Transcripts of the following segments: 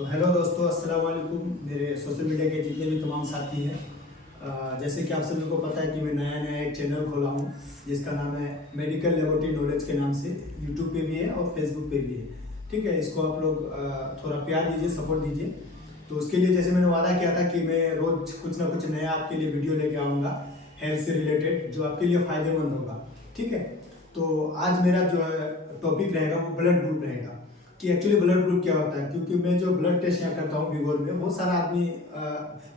तो हेलो दोस्तों, अस्सलाम वालेकुम। मेरे सोशल मीडिया के जितने भी तमाम साथी हैं, जैसे कि आप सभी को पता है कि मैं नया एक चैनल खोला हूँ जिसका नाम है मेडिकल लेबोरेटरी नॉलेज के नाम से। यूट्यूब पे भी है और फेसबुक पे भी है। ठीक है, इसको आप लोग थोड़ा प्यार दीजिए, सपोर्ट दीजिए। तो उसके लिए जैसे मैंने वादा किया था कि मैं रोज़ कुछ ना कुछ नया आपके लिए वीडियो लेके आऊँगा हेल्थ से रिलेटेड, जो आपके लिए फ़ायदेमंद होगा। ठीक है, तो आज मेरा जो है टॉपिक रहेगा वो ब्लड ग्रुप रहेगा कि एक्चुअली ब्लड ग्रुप क्या होता है। क्योंकि मैं जो ब्लड टेस्ट यहाँ करता हूँ विगोर में, बहुत सारा आदमी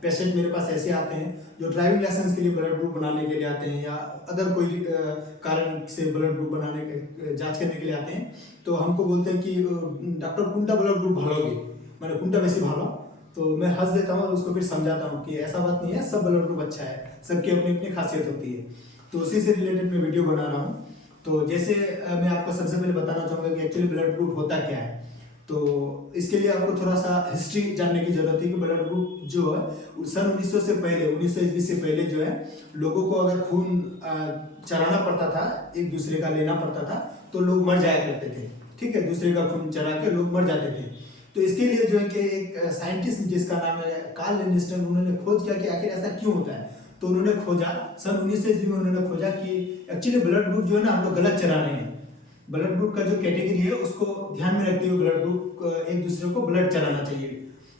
पेशेंट मेरे पास ऐसे आते हैं जो ड्राइविंग लाइसेंस के लिए ब्लड ग्रुप बनाने के लिए आते हैं या अदर कोई कारण से ब्लड ग्रुप बनाने के जांच करने के लिए आते हैं। तो हमको बोलते हैं कि डॉक्टर कुंटा ब्लड ग्रुप भालोगे, मैंने कुंटा वैसे भालो। तो मैं हंस देता हूँ और उसको फिर समझाता हूँ कि ऐसा बात नहीं है, सब ब्लड ग्रुप अच्छा है, सबकी अपनी अपनी खासियत होती है। तो उसी से रिलेटेड मैं वीडियो बना रहा हूँ। तो जैसे मैं आपको सबसे पहले बताना चाहूँगा कि एक्चुअली ब्लड ग्रुप होता क्या है। तो इसके लिए आपको थोड़ा सा हिस्ट्री जानने की जरूरत है कि ब्लड ग्रुप जो है सन 1900 से पहले, 1900 ईस्वी से पहले जो है लोगों को अगर खून चढ़ाना पड़ता था, एक दूसरे का लेना पड़ता था, तो लोग मर जाया करते थे। ठीक है, दूसरे का खून चढ़ा के लोग मर जाते थे। तो इसके लिए जो है कि एक साइंटिस्ट जिसका नाम है कार्ल लिंडस्टन, उन्होंने खोज किया कि आखिर ऐसा क्यों होता है। तो उन्होंने खोजा सन 1900 ईस्वी में, उन्होंने खोजा कि एक्चुअली ब्लड ग्रुप जो है ना हम लोग गलत चला रहे हैं। ब्लड ग्रुप का जो कैटेगरी है उसको ध्यान में रखते हुए ब्लड ग्रुप एक दूसरे को ब्लड चलाना चाहिए।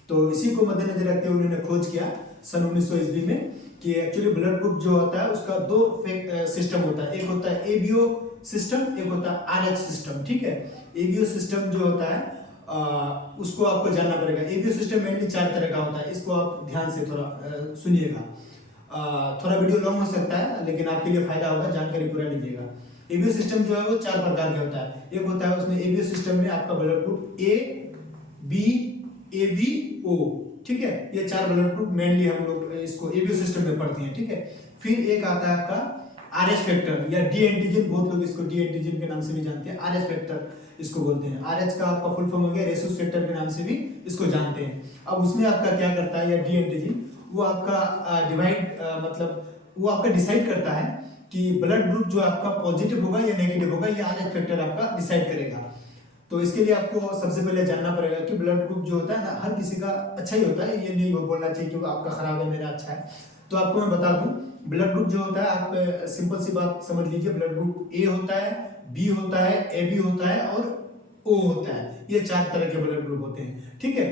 तो इसी को मद्देनजर रखते हुए उन्होंने खोज किया सन 1900 ईस्वी में कि एक्चुअली ब्लड ग्रुप जो होता है उसका दो सिस्टम होता है। एक होता है एबीओ सिस्टम, एक होता है आरएच सिस्टम। ठीक है, एबीओ सिस्टम जो होता है उसको आपको जानना पड़ेगा। एबीओ सिस्टम मेनली 4 तरह का होता है, इसको आप ध्यान से थोड़ा सुनिएगा। थोड़ा वीडियो लॉन्ग हो सकता है लेकिन आपके लिए फायदा होगा, जानकारी पूरा लीजिएगा। एबीओ सिस्टम जो है वो 4 प्रकार के होता है। एक होता है उसमें एबीओ सिस्टम में आपका blood group A, B, A B, ओ। ठीक है, ये 4 ब्लड ग्रुप मेनली हम लोग इसको एबीओ सिस्टम में पढ़ते हैं। ठीक है, फिर एक आता है आपका आरएच फैक्टर या डी एंटीजन, बहुत लोग इसको डी एंटीजन के नाम से भी जानते हैं, आरएच फैक्टर इसको बोलते हैं। आरएच का आपका फुल फॉर्म हो गया रेसुस फैक्टर के नाम से भी इसको जानते हैं। अब उसमें आपका क्या करता है, या डी एंटीजन, वो आपका डिवाइड मतलब वो आपका डिसाइड करता है कि ब्लड ग्रुप जो आपका पॉजिटिव होगा या नेगेटिव होगा, ये आरएच फैक्टर आपका डिसाइड करेगा। तो इसके लिए आपको सबसे पहले जानना पड़ेगा कि ब्लड ग्रुप जो होता है ना, हर किसी का अच्छा ही होता है, ये नहीं बोलना चाहिए कि आपका खराब है मेरा अच्छा है। तो आपको मैं बता दूं, ब्लड ग्रुप जो होता है, आप सिंपल सी बात समझ लीजिए, ब्लड ग्रुप ए होता है, बी होता है, ए बी होता है और ओ होता है। ये 4 तरह के ब्लड ग्रुप होते हैं। ठीक है,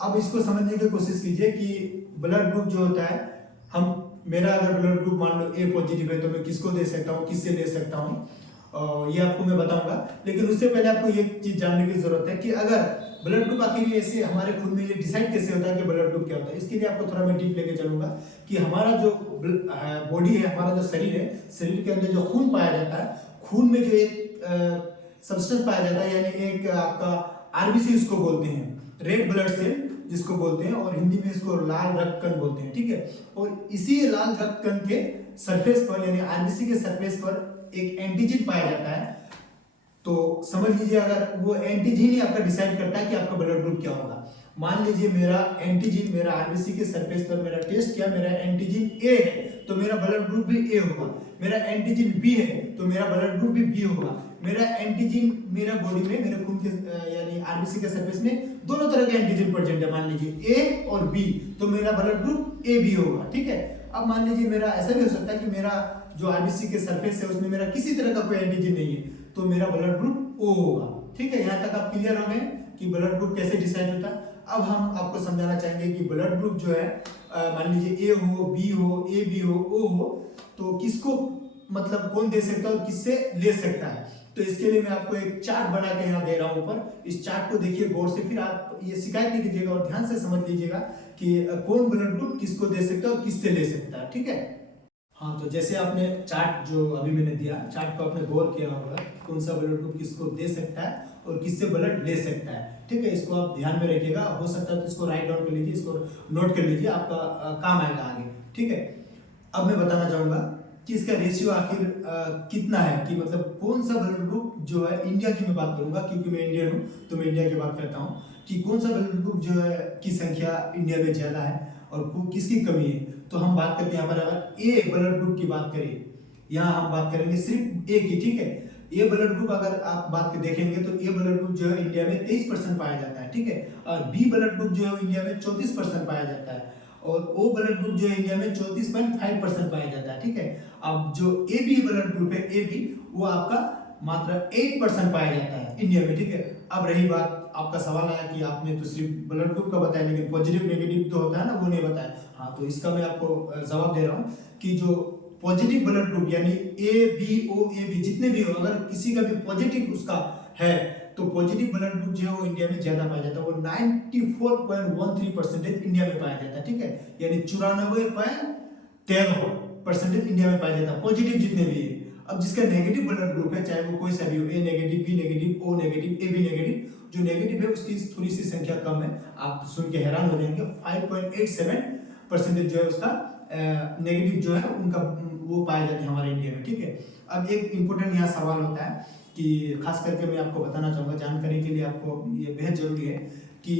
अब इसको समझने की कोशिश कीजिए कि ब्लड ग्रुप जो होता है, हम मेरा अगर ब्लड ग्रुप मान लो ए पॉजिटिव है तो मैं किसको दे सकता हूँ, किससे ले सकता हूँ, ये आपको मैं बताऊंगा। लेकिन उससे पहले आपको ये चीज जानने की जरूरत है कि अगर ब्लड ग्रुप आखिर ऐसे हमारे खून में ये डिसाइड कैसे होता है कि ब्लड ग्रुप क्या होता है। इसके लिए आपको थोड़ा मैं डीप लेके चलूंगा कि हमारा जो बॉडी है, हमारा जो शरीर है, शरीर के अंदर जो खून पाया जाता है, खून में जो एक सब्सटेंस पाया जाता है, यानी एक आपका आरबीसी इसको बोलते हैं, रेड ब्लड सेल जिसको बोलते हैं, और हिंदी में इसको लाल रक्त कण बोलते हैं। ठीक है, और इसी लाल रक्त कण के सरफेस पर यानी आरबीसी के सरफेस पर एक एंटीजन पाया जाता है। तो समझ लीजिए, अगर वो एंटीजन ही आपका डिसाइड करता है कि आपका ब्लड ग्रुप क्या होगा। मान लीजिए मेरा एंटीजन, मेरा आरबीसी के सरफेस पर मेरा टेस्ट किया, मेरा एंटीजन ए है तो मेरा ब्लड ग्रुप भी ए होगा। मेरा एंटीजन बी है तो मेरा ब्लड ग्रुप भी बी होगा। मेरा एंटीजन मेरा बॉडी में, मेरे खून के यानी आरबीसी के सरफेस में दोनों तरह के एंटीजन प्रेजेंट है, मान लीजिए ए और बी, तो मेरा ब्लड ग्रुप ए बी होगा। ठीक है, अब मान लीजिए मेरा ऐसा भी हो सकता है कि मेरा जो आरबीसी के सरफेस है उसमें मेरा किसी तरह का कोई एंटीजन नहीं है, तो मेरा ब्लड ग्रुप ओ होगा। ठीक है, यहाँ तक आप क्लियर हो गए कि ब्लड ग्रुप कैसे डिसाइड होता है। अब हम आपको समझाना चाहेंगे कि ब्लड ग्रुप जो है, मान लीजिए ए हो, बी हो, ए बी हो, ओ हो, तो किसको मतलब कौन दे सकता है और किससे ले सकता है। तो इसके लिए मैं आपको एक चार्ट बना के यहाँ दे रहा हूँ ऊपर, इस चार्ट को देखिए गौर से, फिर आप ये शिकायत नहीं कीजिएगा और ध्यान से समझ लीजिएगा कि कौन ब्लड ग्रुप किसको दे सकता है और किससे ले सकता है। ठीक है, हाँ, तो जैसे आपने चार्ट जो अभी मैंने दिया, चार्ट को आपने गौर किया होगा, कौन सा ब्लड ग्रुप किसको दे सकता है और किससे ब्लड ले सकता है। ठीक है, इसको आप ध्यान में रखिएगा, हो सकता है तो इसको राइट डाउन कर लीजिए, इसको नोट कर लीजिए, आपका काम आएगा आगे। ठीक है, अब मैं बताना चाहूंगा कि इसका रेशियो आखिर कितना है, कि मतलब कौन सा ब्लड ग्रुप जो है, इंडिया की मैं बात करूंगा क्योंकि मैं इंडियन हूँ तो मैं इंडिया की बात करता हूँ, कि कौन सा ब्लड ग्रुप जो है की संख्या इंडिया में ज्यादा है और किसकी कमी है। तो हम बात करते हैं यहाँ पर, अगर ए ब्लड ग्रुप की बात करें, यहाँ हम बात करेंगे सिर्फ ए की। ठीक है, ए ब्लड ग्रुप अगर आप बात देखेंगे तो ए ब्लड ग्रुप जो है इंडिया में 23% पाया जाता है, ठीक है। और बी ब्लड ग्रुप जो है इंडिया में 34% पाया जाता है, और ओ ब्लड ग्रुप जो है इंडिया में 34.5% पाया जाता है, ठीक है। अब जो ए बी ब्लड ग्रुप है ए बी, वो आपका मात्र 8% पाया जाता है इंडिया में, ठीक है। अब रही बात, आपका सवाल आया कि आपने तो सिर्फ ब्लड ग्रुप का बताया लेकिन पॉजिटिव नेगेटिव तो होता है ना, वो नहीं बताया। हाँ, तो इसका मैं आपको जवाब दे रहा हूँ कि जो पॉजिटिव ब्लड ग्रुप यानी A B O A B जितने भी हो, अगर किसी का भी पॉजिटिव उसका है तो पॉजिटिव ब्लड ग्रुप जो है वो इंडिया में ज्यादा पाया जाता है, वो 94.13% इंडिया में पाया जाता है, ठीक है। यानी 94.13% इंडिया में पाया जाता है पॉजिटिव जितने भी है। अब जिसका नेगेटिव ब्लड ग्रुप है, चाहे वो कोई सा भी हो, ए negative, B negative, O negative, A B negative, जो नेगेटिव है उसकी थोड़ी सी संख्या कम है, आप सुन के हैरान हो जाएंगे। 5.87% जो है उसका नेगेटिव जो है उनका वो पाया जाते हैं हमारे इंडिया में, ठीक है। अब एक इम्पोर्टेंट यहाँ सवाल होता है कि खास करके मैं आपको बताना चाहूँगा, जानकारी के लिए आपको ये बेहद जरूरी है कि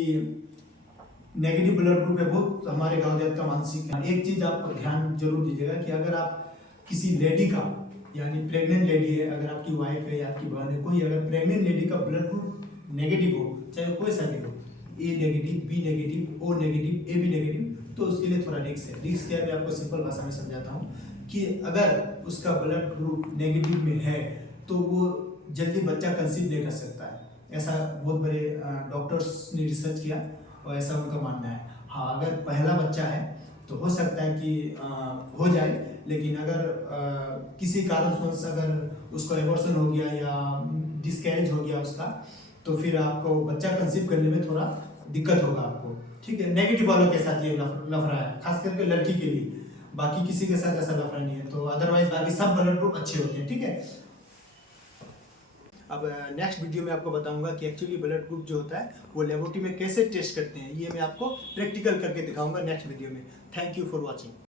नेगेटिव ब्लड ग्रुप है बहुत हमारे गाँव देहात का मानसिक है। एक चीज आप ध्यान जरूर दीजिएगा कि अगर आप किसी लेडी का, यानी प्रेग्नेंट लेडी है, अगर आपकी वाइफ है या आपकी बहन है, कोई अगर प्रेग्नेंट लेडी का ब्लड ग्रुप नेगेटिव हो, चाहे कोई सा भी हो, ए negative, B negative, O negative, A B negative, तो उसके लिए थोड़ा रिस्क है। रिस्क क्या है, मैं आपको सिंपल भाषा में समझाता हूँ कि अगर उसका ब्लड ग्रुप नेगेटिव में है तो वो जल्दी बच्चा कंसीव नहीं कर सकता है। ऐसा बहुत बड़े डॉक्टर्स ने रिसर्च किया और ऐसा उनका मानना है। हाँ, अगर पहला बच्चा है तो हो सकता है कि हो जाए, लेकिन अगर किसी कारणवश अगर उसको एबॉर्शन हो गया या डिस्कैरेज हो गया उसका, तो फिर आपको बच्चा कंसीव करने में थोड़ा दिक्कत होगा आपको, ठीक है। नेगेटिव वालों के साथ ये लफड़ा है, खास करके लड़की के लिए, बाकी किसी के साथ ऐसा लफड़ा नहीं है। तो अदरवाइज बाकी सब ब्लड ग्रुप अच्छे होते हैं, ठीक है। अब नेक्स्ट वीडियो में आपको बताऊंगा कि एक्चुअली ब्लड ग्रुप जो होता है वो लेबोरेटरी में कैसे टेस्ट करते हैं, ये मैं आपको प्रैक्टिकल करके दिखाऊंगा नेक्स्ट वीडियो में। Thank you for watching.